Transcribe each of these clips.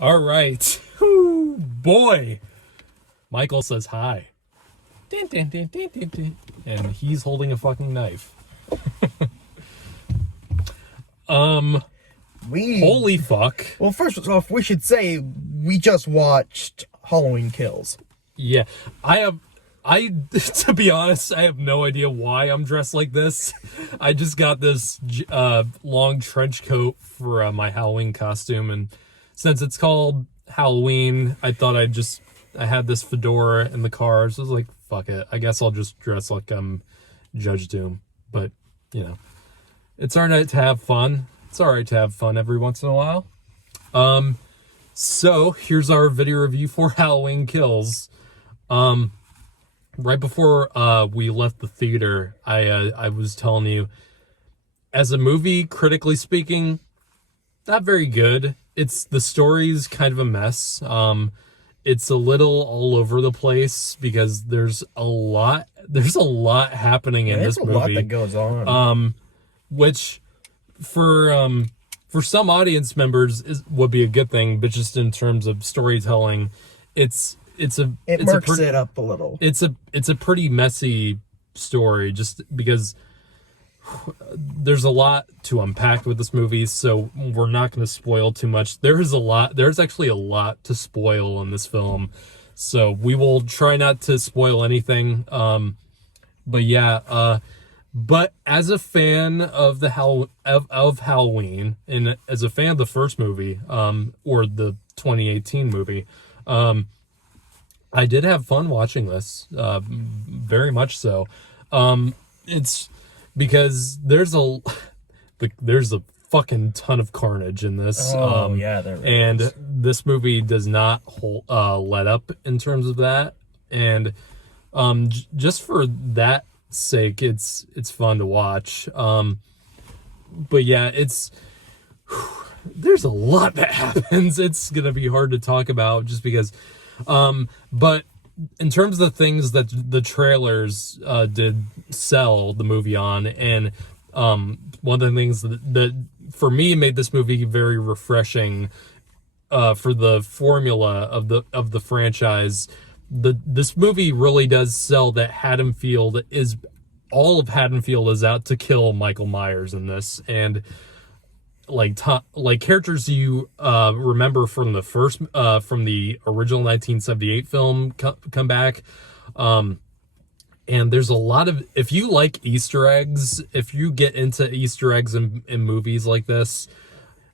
All right. Whew, boy. Michael says hi. Din, din, din, din, din, din. And he's holding a fucking knife. Holy fuck. Well, first off, we should say we just watched Halloween Kills. Yeah. To be honest, I have no idea why I'm dressed like this. I just got this long trench coat for my Halloween costume, and since it's called Halloween, I thought I had this fedora in the car, so I was like, fuck it. I guess I'll just dress like I'm Judge Doom. But, you know, it's our night to have fun. It's alright to have fun every once in a while. So, here's our video review for Halloween Kills. Right before we left the theater, I was telling you, as a movie, critically speaking, not very good. The story's kind of a mess. It's a little all over the place because there's a lot happening in this movie. There's a lot that goes on. Which for some audience members would be a good thing, but just in terms of storytelling, it murks it up a little. It's a pretty messy story, just because there's a lot to unpack with this movie, so we're not going to spoil too much. There's actually a lot to spoil in this film, so we will try not to spoil anything. But yeah, but as a fan of of Halloween, and as a fan of the first movie, or the 2018 movie, I did have fun watching this, very much so. It's because there's a fucking ton of carnage in this. Yeah, there and is. This movie does not let up in terms of that. And just for that sake, it's fun to watch. But yeah, there's a lot that happens. It's gonna be hard to talk about just because. But in terms of the things that the trailers did sell the movie on, and one of the things that for me made this movie very refreshing for the formula of the franchise, this movie really does sell that all of Haddonfield is out to kill Michael Myers in this, and like characters you remember from the first from the original 1978 film come back, and there's a lot of, if you like Easter eggs, if you get into Easter eggs in movies like this,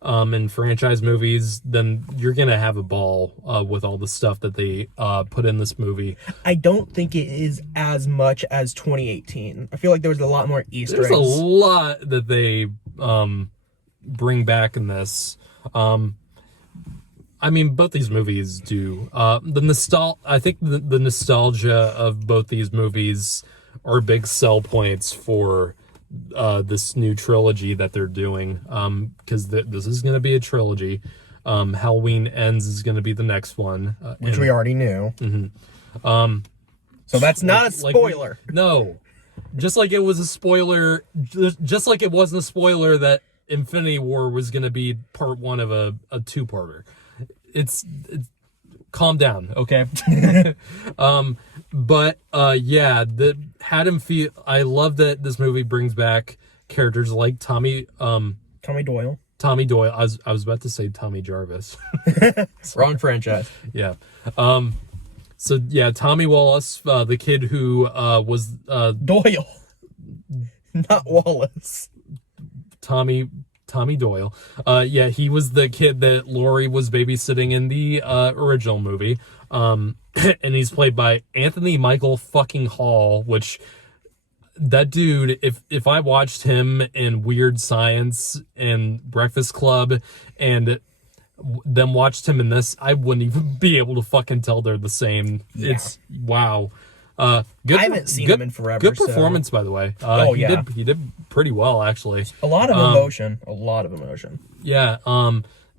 in franchise movies, then you're gonna have a ball with all the stuff that they put in this movie. I don't think it is as much as 2018. I feel like there was a lot more Easter eggs. There's a lot that they bring back in this. I mean, both these movies do. I think the nostalgia of both these movies are big sell points for this new trilogy that they're doing. Because this is going to be a trilogy. Halloween Ends is going to be the next one, which we already knew. Mm-hmm. So that's not a spoiler. No, just like it was a spoiler. Just like it wasn't a spoiler that Infinity War was going to be part one of a two-parter. It's calm down, okay? But yeah, I love that this movie brings back characters like Tommy Doyle. Tommy Doyle. I was about to say Tommy Jarvis. Wrong franchise. Yeah. So yeah, Tommy Wallace, the kid who was Doyle, not Wallace. Tommy Doyle. Yeah, he was the kid that Laurie was babysitting in the original movie. And he's played by Anthony Michael fucking Hall, which that dude, if I watched him in Weird Science and Breakfast Club and then watched him in this, I wouldn't even be able to fucking tell they're the same. Yeah. It's wow. Good, I haven't seen him in forever. Good performance, by the way. He did pretty well, actually. A lot of emotion. Yeah.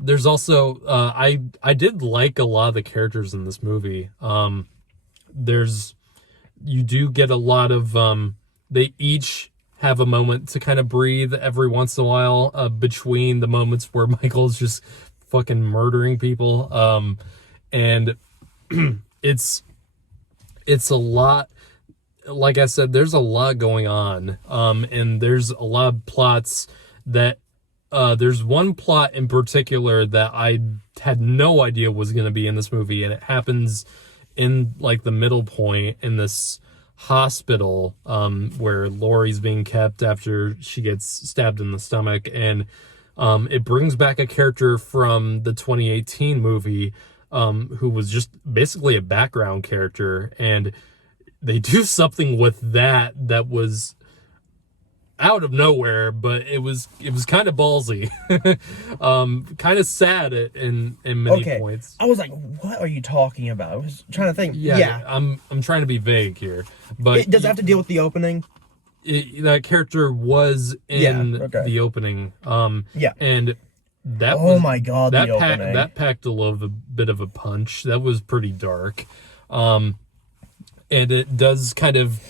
There's also I did like a lot of the characters in this movie. You do get a lot of they each have a moment to kind of breathe every once in a while between the moments where Michael's just fucking murdering people. And it's a lot. Like I said, there's a lot going on. And there's a lot of plots that there's one plot in particular that I had no idea was going to be in this movie, and it happens in like the middle point in this hospital where Laurie's being kept after she gets stabbed in the stomach, and it brings back a character from the 2018 movie who was just basically a background character, and they do something with that was out of nowhere, but it was kind of ballsy. Kind of sad in many points. I was like, what are you talking about? I was trying to think. Yeah. I'm trying to be vague here, but it does have to deal with the opening. That character was in the opening. And that my god, the opening. That packed a little bit of a punch. That was pretty dark. And it does kind of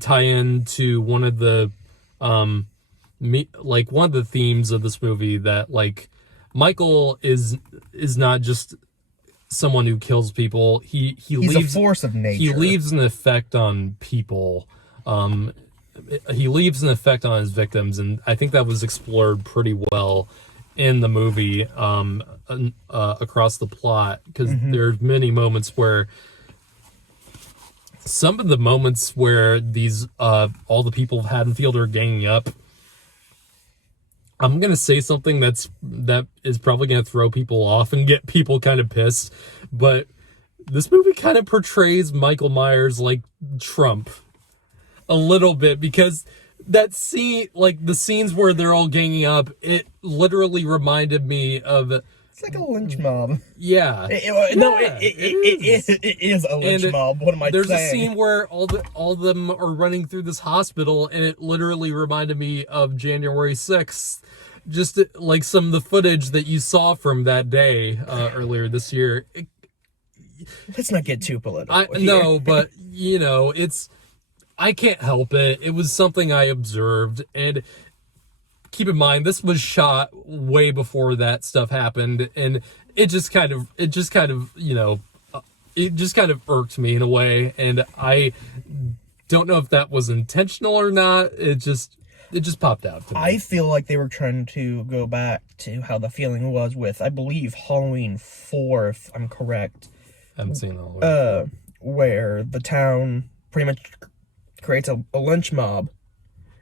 tie into one of the one of the themes of this movie, that like Michael is not just someone who kills people. He's leaves a force of nature. He leaves an effect on people. He leaves an effect on his victims, and I think that was explored pretty well in the movie across the plot, because there's many moments where some of the moments where these all the people of Haddonfield are ganging up, I'm gonna say something that is probably gonna throw people off and get people kind of pissed, but this movie kind of portrays Michael Myers like Trump a little bit, because that scene, like the scenes where they're all ganging up, it literally reminded me of... It's like a lynch mob. Yeah. It is a lynch mob. What am I saying? There's a scene where all of them are running through this hospital, and it literally reminded me of January 6th. Just like some of the footage that you saw from that day earlier this year. Let's not get too political. No, but you know, I can't help it. It was something I observed, and keep in mind, this was shot way before that stuff happened, and it just kind of irked me in a way, and I don't know if that was intentional or not. It just popped out to me. I feel like they were trying to go back to how the feeling was with, I believe, Halloween 4, if I'm correct. I haven't seen Halloween 4. Where the town pretty much creates a lynch mob,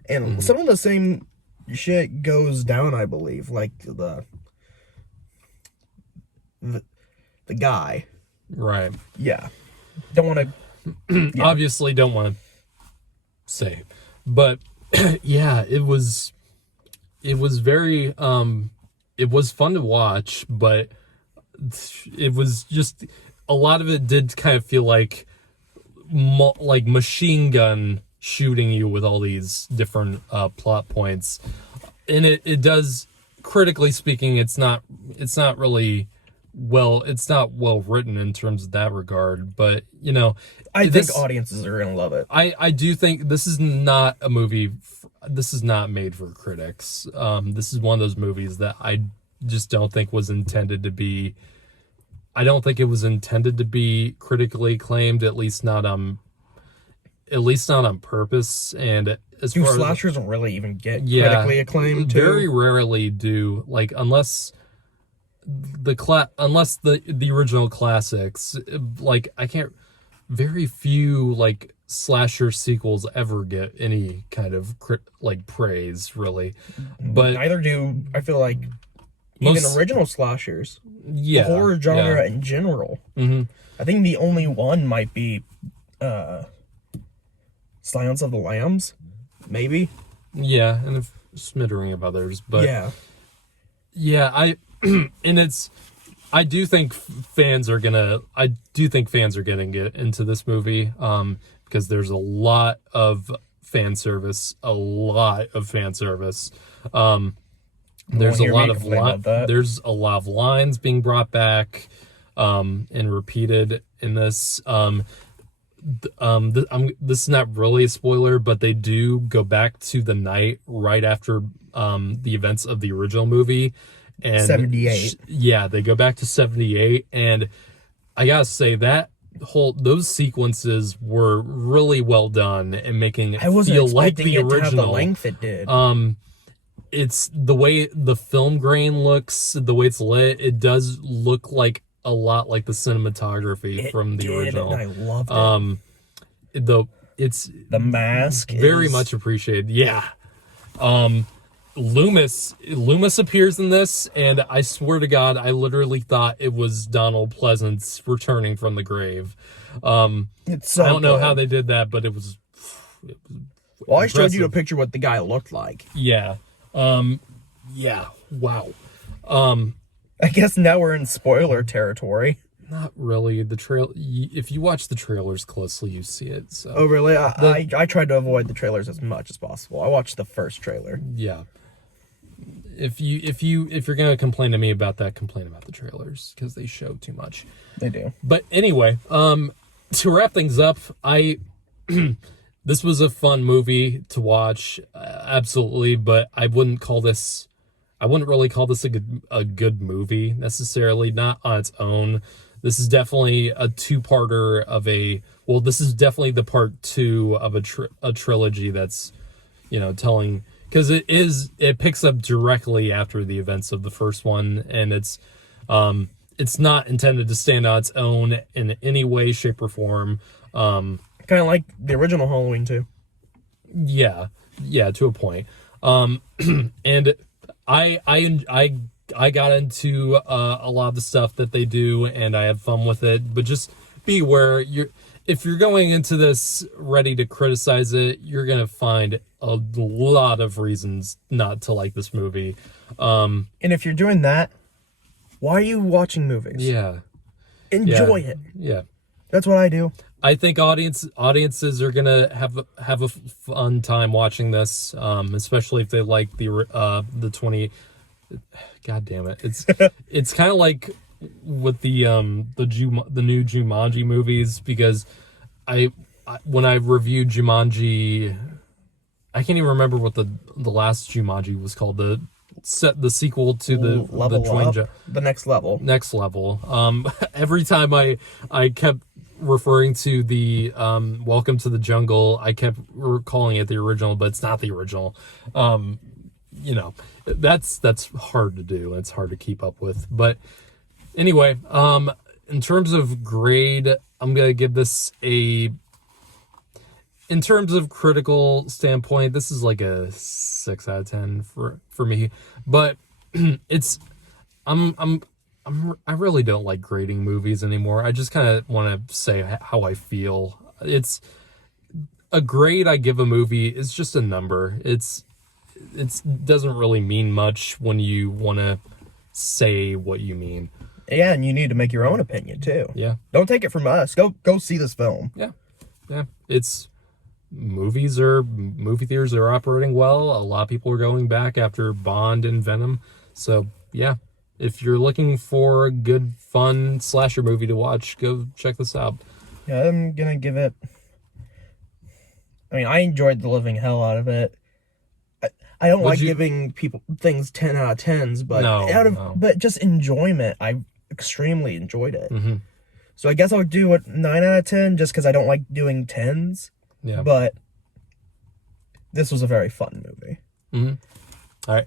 and some of the same shit goes down, I believe, like the guy. Right. Yeah. Don't want to... Obviously don't want to say. But, yeah, it was very... it was fun to watch, but it was just... A lot of it did kind of feel like machine gun shooting you with all these different plot points, and it does, critically speaking, it's not really well written in terms of that regard, but you know, I think audiences are gonna love it. I do think this is not a movie, this is not made for critics. This is one of those movies that I just don't think was intended to be, I don't think it was intended to be critically acclaimed, at least not on purpose. And as do far slashers really even get critically acclaimed too? Very rarely do, like unless the original classics, like very few like slasher sequels ever get any kind of praise, really. But neither do, I feel like, even original slashers. Yeah, the horror genre in general. I think the only one might be Silence of the Lambs, maybe. Yeah, and a smattering of others, but I do think fans are getting it into this movie, because there's a lot of fan service. There's a lot of lines being brought back and repeated in this. This is not really a spoiler, but they do go back to the night right after the events of the original movie, and 78. Yeah, they go back to 78, and I gotta say those sequences were really well done and making it feel like the original. To have the length it did. It's the way the film grain looks, the way it's lit. It does look like a lot like the cinematography from the original. And I loved it. It's the mask very much appreciated. Yeah. Loomis appears in this, and I swear to God, I literally thought it was Donald Pleasance returning from the grave. It's so I don't know good. how they did that, but it was well, I showed impressive. you a picture of what the guy looked like. Yeah. Yeah. Wow. I guess now we're in spoiler territory. Not really. If you watch the trailers closely, you see it. So. Oh, really? I tried to avoid the trailers as much as possible. I watched the first trailer. Yeah. If you're gonna complain to me about that, complain about the trailers because they show too much. They do. But anyway, to wrap things up, this was a fun movie to watch, absolutely. But I wouldn't really call this a good movie necessarily, not on its own. This is definitely a two-parter of this is definitely the part 2 of a trilogy that's, telling, because it picks up directly after the events of the first one, and it's not intended to stand on its own in any way, shape, or form. Kind of like the original Halloween too. Yeah, to a point. And I got into a lot of the stuff that they do, and I have fun with it. But just be aware, if you're going into this ready to criticize it, you're gonna find a lot of reasons not to like this movie. And if you're doing that, why are you watching movies? Yeah, enjoy it. Yeah, that's what I do. I think audiences are gonna have a fun time watching this, especially if they like the 20. God damn it! It's kind of like with the new Jumanji movies, because when I reviewed Jumanji, I can't even remember what the last Jumanji was called. The sequel to the next level. Next level. Every time I kept referring to the Welcome to the Jungle, I kept calling it the original, but it's not the original. That's hard to do. It's hard to keep up with. But anyway, in terms of grade, I'm gonna give this in terms of critical standpoint, this is like a 6 out of 10 for me. But I really don't like grading movies anymore. I just kind of want to say how I feel. It's a grade I give a movie is just a number. It doesn't really mean much when you want to say what you mean. Yeah, and you need to make your own opinion too. Yeah. Don't take it from us. Go see this film. Yeah. Movie theaters are operating well. A lot of people are going back after Bond and Venom. So yeah, if you're looking for a good, fun slasher movie to watch, go check this out. Yeah, I'm gonna give it. I enjoyed the living hell out of it. I don't like giving things 10 out of 10s, but but just enjoyment, I extremely enjoyed it. Mm-hmm. So I guess I would do a 9 out of 10 just because I don't like doing 10s. Yeah. But this was a very fun movie. Mm-hmm. All right.